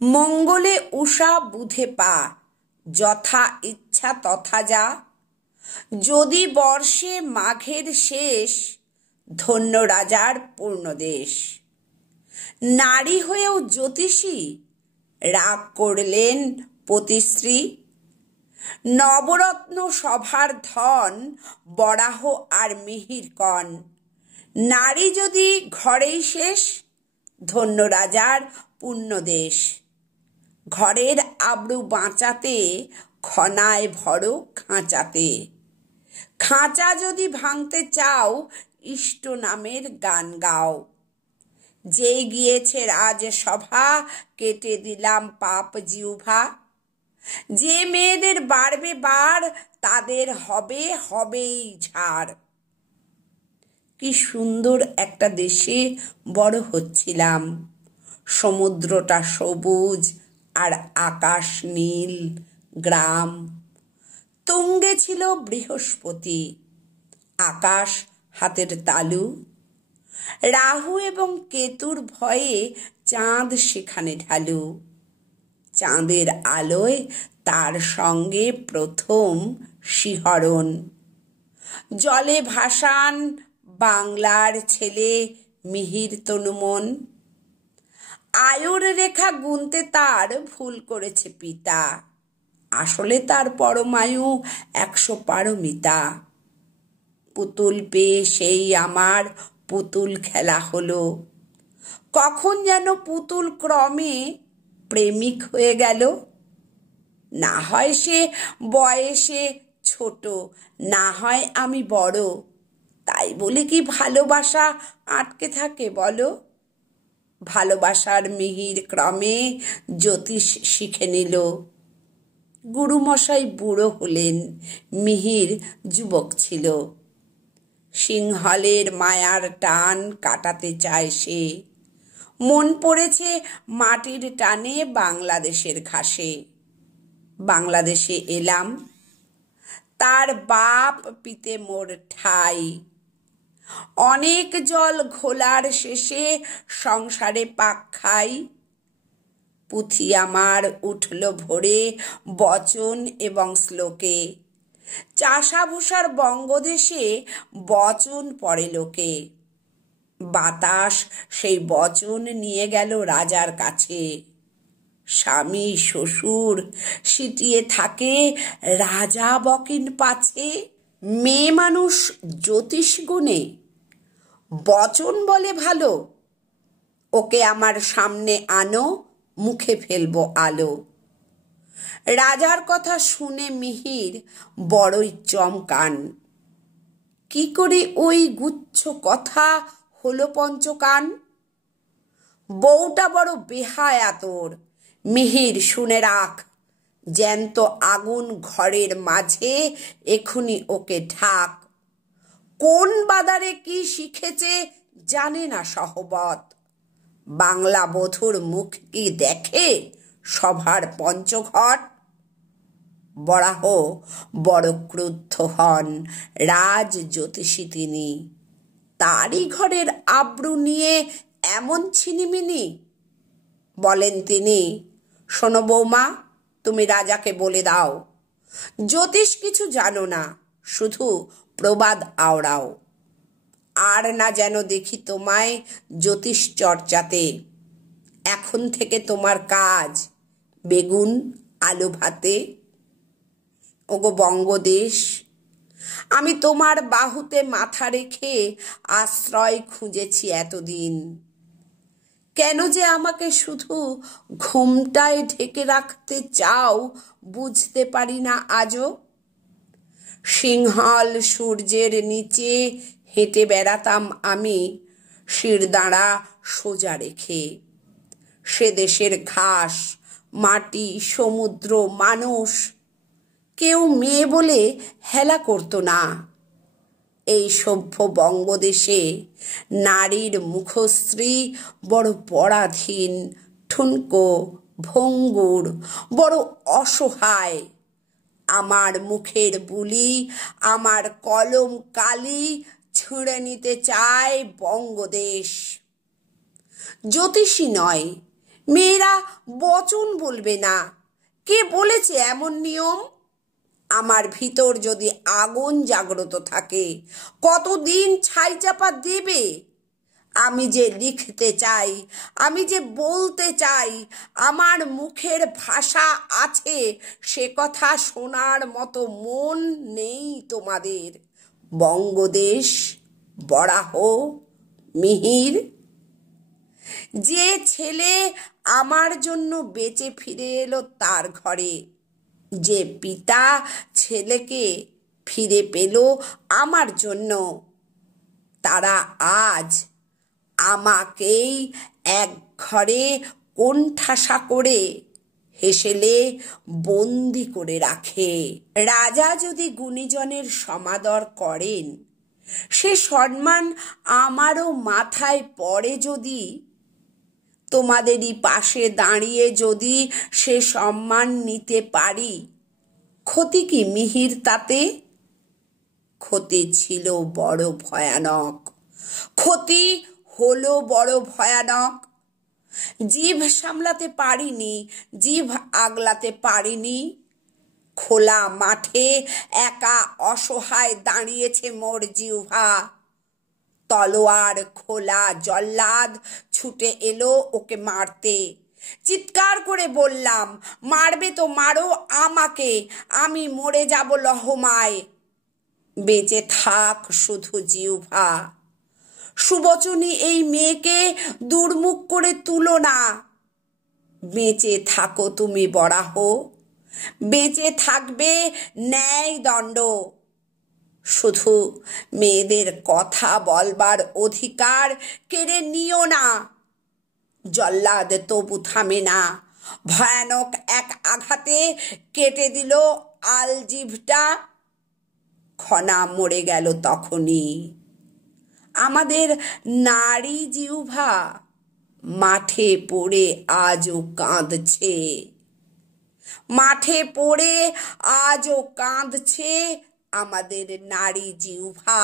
মঙ্গলে উষা বুধে পা, যথা ইচ্ছা তথা যা। যদি বর্ষে মাঘের শেষ, ধন্য রাজার পূর্ণদেশ। নারী হয়েও জ্যোতিষী, রাগ করলেন পতিশ্রী। নবরত্ন সভার ধন, বরাহ আর মিহির কণ। নারী যদি ঘরেই শেষ, ধন্য রাজার পুণ্যদেশ। ঘরের আব্রু বাঁচাতে, খনায় ভরো খাঁচাতে। খাঁচা যদি ভাঙতে চাও, ইষ্ট নামের গান গাও। যেই গিয়েছে রাজসভা, কেটে দিলাম পাপ জিহ্বা। যে মেয়েদের বাড়বে বার, তাদের হবেই ঝাড়। কি সুন্দর একটা দেশে বড় হচ্ছিলাম। সমুদ্রটা সবুজ আর আকাশ নীল। গ্রাম তুঙ্গে ছিল বৃহস্পতি, আকাশ হাতের তালু। রাহু এবং কেতুর ভয়ে চাঁদ সেখানে ঢালু। চাঁদের আলোয় তার সঙ্গে প্রথম শিহরণ। জলে ভাসান বাংলার ছেলে মিহির তনুমন। আয়ুর রেখা গুনতে তার ভুল করেছে পিতা, আসলে তার পরমায়ু 100 পারমিতা। পুতুল পেয়ে সেই আমার পুতুল খেলা হলো। কখন যেন পুতুল ক্রমে প্রেমিক হয়ে গেল। না হয় সে বয়সে ছোট, না হয় আমি বড়, তাই বলে কি ভালোবাসা আটকে থাকে বলো? ভালোবাসার মিহির ক্রমে জ্যোতিষ শিখে নিল। গুরুমশাই বুড়ো হলেন, মিহির যুবক ছিল। সিংহলের মায়ার টান কাটাতে চায় সে। মন পড়েছে মাটির টানে বাংলাদেশের ঘাসে। বাংলাদেশে এলাম, তার বাপ পিতে মোর ঠাই। অনেক জল ঘোলার শেষে সংসারে পাক খাই। পুঁথি আমার উঠল ভরে বচন এবং শ্লোকে। চাষাভূষার বঙ্গদেশে বচন পড়ে লোকে। বাতাস সেই বচন নিয়ে গেল রাজার কাছে। স্বামী শ্বশুর সিটিয়ে থাকে, রাজা বকেন পাছে। মেয়ে মানুষ জ্যোতিষ গুণে বচন বলে ভালো। ওকে আমার সামনে আনো, মুখে ফেলবো আলো। রাজার কথা শুনে মিহির বড়ই চমকান। কি করে ওই গুচ্ছ কথা হলো পঞ্চকান? বউটা বড় বেহায়া তোর, মিহির শুনে রাখ। জ্যান্ত আগুন ঘরের মাঝে, এখুনি ওকে ঢাক। কোন বাদারে কি শিখেছে জানে না সহবত। বাংলা বধূর মুখ কি দেখে সভার পঞ্চঘট? বরাহ বড় ক্রুদ্ধ হন, রাজ জ্যোতিষী তিনি। তারই ঘরের আব্রু নিয়ে এমন ছিনিমিনি। বলেন তিনি, শোনো বৌমা, তুমি রাজাকে বলে দাও, জ্যোতিষ কিছু জানো না, শুধু প্রবাদ আওড়াও। আর না যেন দেখি তোমায় জ্যোতিষ চর্চাতে। এখন থেকে তোমার কাজ বেগুন আলু ভাতে। ওগো বঙ্গদেশ, আমি তোমার বাহুতে মাথা রেখে আশ্রয় খুঁজেছি এতদিন। কেন যে আমাকে শুধু ঘুমটায় ঢেকে রাখতে চাও, বুঝতে পারি না আজও। সিংহল সূর্যের নিচে হেঁটে বেড়াতাম আমি, শিরদাঁড়া সোজা রেখে। সে দেশের ঘাস মাটি সমুদ্র মানুষ কেউ মেয়ে বলে হেলা করতো না। এই সভ্য বঙ্গদেশে নারীর মুখশ্রী বড় পরাধীন, ঠুনকো ভঙ্গুর, বড় অসহায়। আমার মুখের বুলি, আমার কলম কালি ছিঁড়ে নিতে চায় বঙ্গদেশ। জ্যোতিষী নয়, মেয়েরা বচন বলবে না। কে বলেছে এমন নিয়ম? আমার ভিতর যদি আগুন জাগ্রত থাকে কতদিন ছাই চাপা দেবে? আমি যে লিখতে চাই, আমি যে বলতে চাই, আমার মুখের ভাষা আছে, সে কথা শোনার মতো মন নেই তোমাদের। বঙ্গদেশ, বরাহ, মিহির। যে ছেলে আমার জন্য বেঁচে ফিরে এলো তার ঘরে, যে পিতা ছেলেকে ফিরে পেল আমার জন্য, তারা আজ আমাকেই এক ঘরে কোণঠাসা করে হেসেলে বন্দি করে রাখে। রাজা যদি গুণীজনের সমাদর করেন, সে সম্মান আমারও মাথায় পড়ে যদি, তোমাদেরই পাশে দাঁড়িয়ে যদি সে সম্মান নিতে পারি, ক্ষতি কি মিহির তাতে? ক্ষতি ছিল বড় ভয়ানক, ক্ষতি হলো বড় ভয়ানক। জিভ সামলাতে পারিনি, জিভ আগলাতে পারিনি। খোলা মাঠে একা অসহায় দাঁড়িয়েছে মোর জিহ্বা। তলোয়ার খোলা জল্লাদ ছুটে এলো ওকে মারতে। চিৎকার করে বললাম, মারবে তো মারো আমাকে, আমি মরে যাব লহমায়। বেঁচে থাক শুধু জিহ্বা। সুবচনী এই মেয়েকে দুর্মুখ করে তুলো না। বেঁচে থাকো তুমি বরাহ, বেঁচে থাকবে ন্যায় দণ্ড। শুধু মেয়েদের কথা বলবার অধিকার কেড়ে নিও না। জল্লাদ তবু থামে না, ভয়ানক এক আঘাতে কেটে দিল আলজিভটা। খনা মরে গেল তখনই। আমাদের নারী জিহ্বা মাঠে পড়ে আজও কাঁদছে, মাঠে পড়ে আজও কাঁদছে আমাদের নারী জিহ্বা।